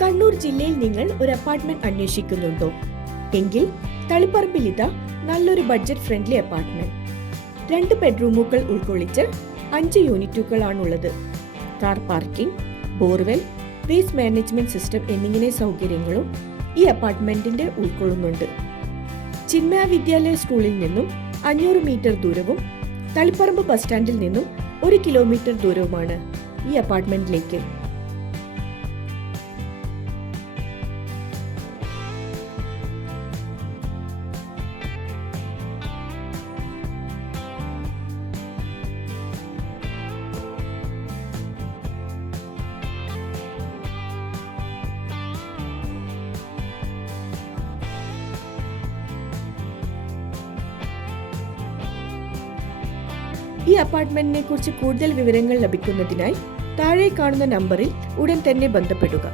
കണ്ണൂർ ജില്ലയിൽ നിങ്ങൾ ഒരു അപ്പാർട്ട്മെന്റ് അന്വേഷിക്കുന്നുണ്ടോ എങ്കിൽ തളിപ്പറമ്പിൽ ഇതാ നല്ലൊരു ബഡ്ജറ്റ് ഫ്രണ്ട്ലി അപ്പാർട്ട്മെന്റ്. 2 ബെഡ്റൂമുകൾ ഉൾക്കൊള്ളിച്ച് 5 യൂണിറ്റുകളാണുള്ളത്. Car parking, borewell, waste management system എന്നിങ്ങനെ സൗകര്യങ്ങളും ഈ അപ്പാർട്ട്മെന്റിന്റെ ഉൾക്കൊള്ളുന്നുണ്ട്. ചിന്മയ വിദ്യാലയ സ്കൂളിൽ നിന്നും 500 മീറ്റർ ദൂരവും തളിപ്പറമ്പ് ബസ് സ്റ്റാൻഡിൽ നിന്നും 1 കിലോമീറ്റർ ദൂരവുമാണ് ഈ അപ്പാർട്ട്മെന്റിലേക്ക്. ഈ അപ്പാർട്ട്മെന്റിനെ കുറിച്ച് കൂടുതൽ വിവരങ്ങൾ ലഭിക്കുന്നതിനായി താഴെ കാണുന്ന നമ്പറിൽ ഉടൻ തന്നെ ബന്ധപ്പെടുക.